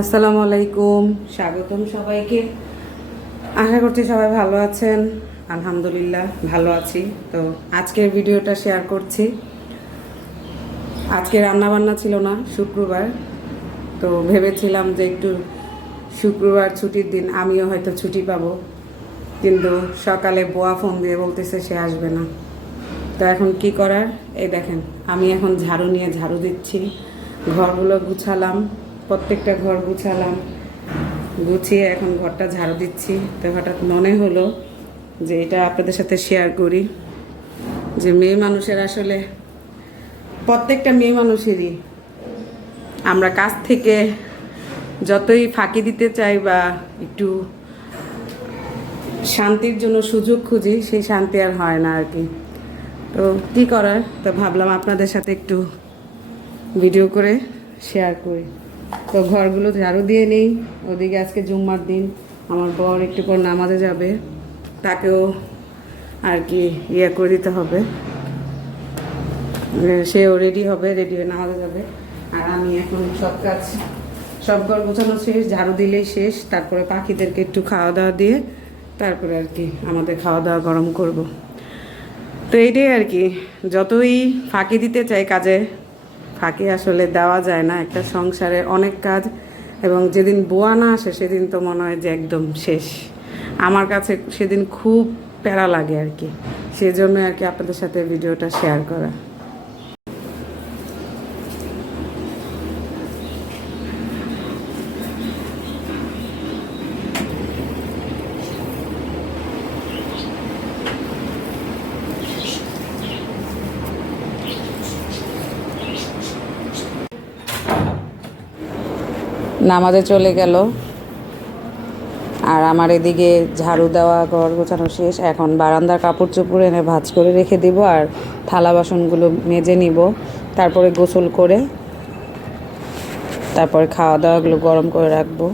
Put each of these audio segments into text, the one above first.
আসসালামু আলাইকুম, স্বাগতম সবাইকে। আশা করছি সবাই ভালো আছেন। আলহামদুলিল্লাহ ভালো আছি। তো আজকের ভিডিওটা শেয়ার করছি। আজকে রান্না বান্না ছিল না, শুক্রবার। তো ভেবেছিলাম যে একটু শুক্রবার ছুটির দিন আমিও হয়তো ছুটি পাবো, কিন্তু সকালে বুয়া ফোন দিয়ে বলতেছে সে আসবে না। তো এখন কি করার, এই দেখেন আমি এখন ঝাড়ু নিয়ে ঝাড়ু দিচ্ছি। ঘরগুলো গুছালাম, প্রত্যেকটা ঘর গুছালাম, গুছিয়ে এখন ঘরটা ঝাড়ু দিচ্ছি। তো হঠাৎ মনে হলো যে এটা আপনাদের সাথে শেয়ার করি, যে মেয়ে মানুষের আসলে প্রত্যেকটা মেয়ে মানুষেরই আমরা কাজ থেকে যতই ফাঁকি দিতে চাই বা একটু শান্তির জন্য সুযোগ খুঁজি, সেই শান্তি আর হয় না আর কি। তো কী করার, তো ভাবলাম আপনাদের সাথে একটু ভিডিও করে শেয়ার করি। তো ঘরগুলো ঝাড়ু দিয়ে নেই। ওদিকে আজকে জুম্মার দিন, আমার বর একটু পর নামাজে যাবে, তাকেও আর কি করে দিতে হবে। সেও রেডি হবে, রেডি হয়ে নামাজে যাবে। আর আমি এখন সব ঘর গোছানো শেষ, ঝাড়ু দিলেই শেষ। তারপরে পাখিদেরকে একটু খাওয়া দাওয়া দিয়ে তারপরে আর কি আমাদের খাওয়া দাওয়া গরম করব। তো এইটাই আর কি, যতই ফাঁকি দিতে চাই কাজে, ফাঁকি আসলে দেওয়া যায় না। একটা সংসারে অনেক কাজ, এবং যেদিন বোয়া না আসে সেদিন তো মনে হয় যে একদম শেষ। আমার কাছে সেদিন খুব প্যারা লাগে আর কি। সেজন্য আর কি আপনাদের সাথে ভিডিওটা শেয়ার করা। নামাজে চলে গেল, আর আমার এদিকে ঝাড়ু দেওয়া, ঘর গোছানো শেষ। এখন বারান্দার কাপড় চোপড় এনে ভাঁজ করে রেখে দিব, আর থালা বাসনগুলো মেজে নিব। তারপরে গোসল করে তারপরে খাওয়া দাওয়াগুলো গরম করে রাখবো।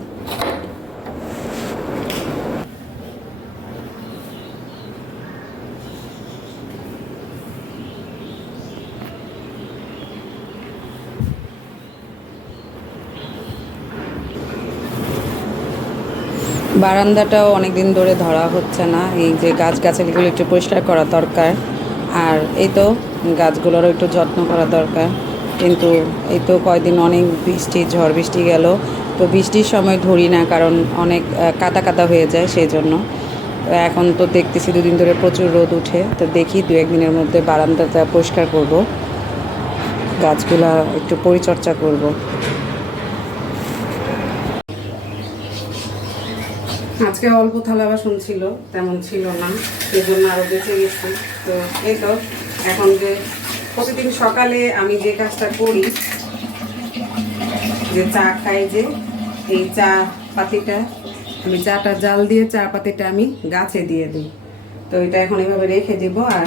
বারান্দাটাও অনেক দিন ধরে ধরা হচ্ছে না, এই যে গাছগাছালিগুলো একটু পরিষ্কার করা দরকার। আর এই তো গাছগুলোরও একটু যত্ন করা দরকার। কিন্তু এই তো কয়দিন অনেক ঝড় বৃষ্টি গেল। তো বৃষ্টির সময় ধরি না, কারণ অনেক কাদা কাদা হয়ে যায়, সেই জন্য। তো এখন তো দেখতেছি দুদিন ধরে প্রচুর রোদ উঠে। তো দেখি দু একদিনের মধ্যে বারান্দাটা পরিষ্কার করব, গাছগুলা একটু পরিচর্যা করব। আজকে অল্প থালা বাসন ছিল, তেমন ছিল না, সেই জন্য আরও বেঁচে গেছি। তো এই তো এখন যে প্রতিদিন সকালে আমি যে কাজটা করি, যে চা খাই, যে এই চা পাতিটা আমি চাটা জাল দিয়ে চা পাতিটা আমি গাছে দিয়ে দিই। তো এটা এখন এভাবে রেখে দিব, আর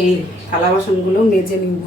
এই থালা বাসনগুলো মেজে নিব।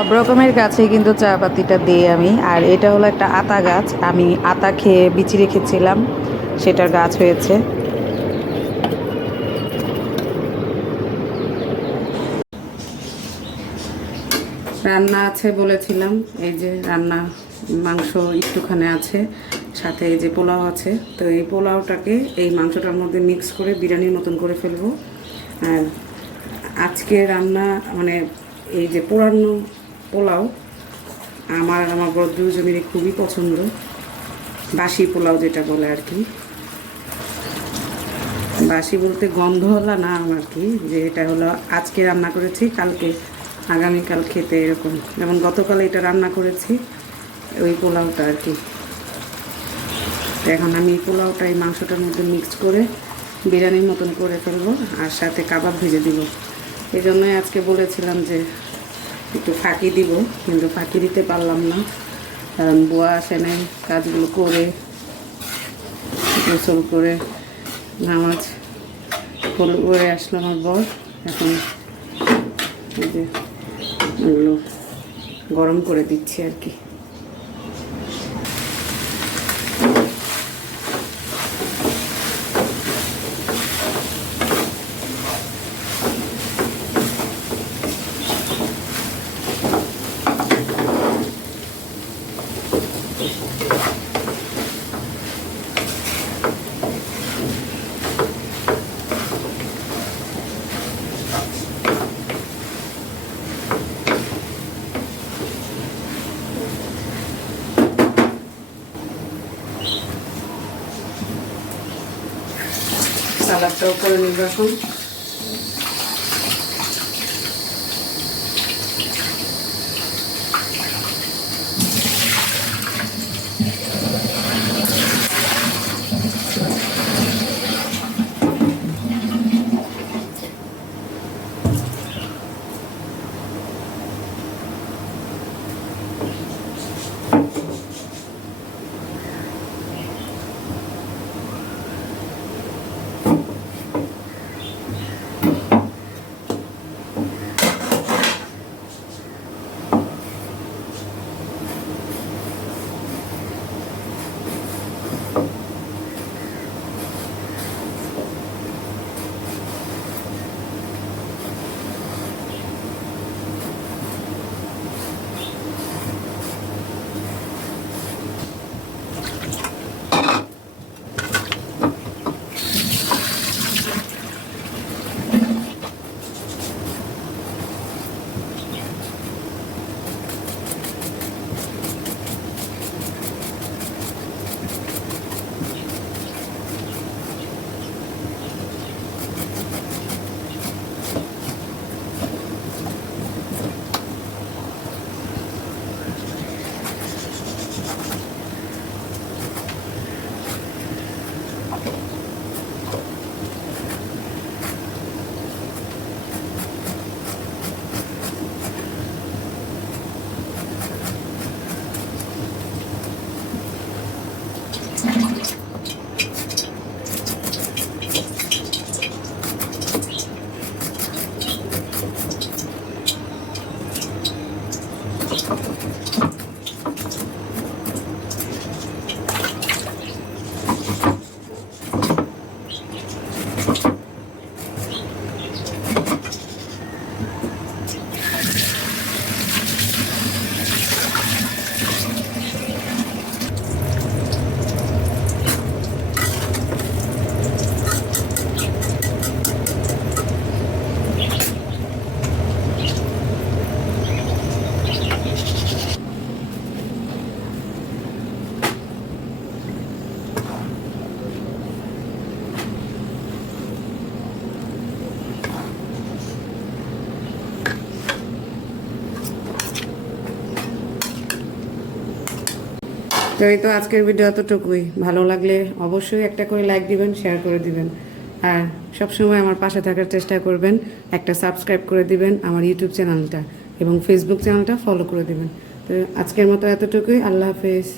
সব রকমের গাছে কিন্তু চা পাতিটা দিই আমি। আর এটা হলো একটা আতা গাছ, আমি আতা খেয়ে বিচি রেখেছিলাম, সেটার গাছ হয়েছে। রান্না আছে বলেছিলাম, এই যে রান্না, মাংস একটুখানি আছে, সাথে এই যে পোলাও আছে। তো এই পোলাওটাকে এই মাংসটার মধ্যে মিক্স করে বিরিয়ানির মতন করে ফেলবো। আর আজকে রান্না মানে এই যে পোড়ানো পোলাও আমার বড় দুজনেরই খুবই পছন্দ, বাসি পোলাও যেটা বলে আর কি। বাসি বলতে গন্ধওয়ালা না আর কি, যে এটা হলো আজকে রান্না করেছি, কালকে আগামীকাল খেতে এরকম। যেমন গতকাল এটা রান্না করেছি, ওই পোলাওটা আর কি। তো এখন আমি এই পোলাওটা এই মাংসটার মধ্যে মিক্স করে বিরিয়ানির মতন করে ফেলবো, আর সাথে কাবাব ভেজে দিব। এই জন্যই আজকে বলেছিলাম যে একটু ফাঁকি দিব, কিন্তু ফাঁকি দিতে পারলাম না, কারণ বুয়া আসে নাই। কাজগুলো করে গোসল করে নামাজ করে আসলো আমার বর। এখন এই যে এগুলো গরম করে দিচ্ছি আর কি। সালাদটাও করে নিব এখন। তো এই তো আজকের ভিডিও এতটুকুই। ভালো লাগলে অবশ্যই একটা করে লাইক দিবেন, শেয়ার করে দিবেন, আর সবসময় আমার পাশে থাকার চেষ্টা করবেন। একটা সাবস্ক্রাইব করে দিবেন আমার ইউটিউব চ্যানেলটা, এবং ফেসবুক চ্যানেলটা ফলো করে দিবেন। তো আজকের মতো এতটুকুই। আল্লাহ হাফেজ।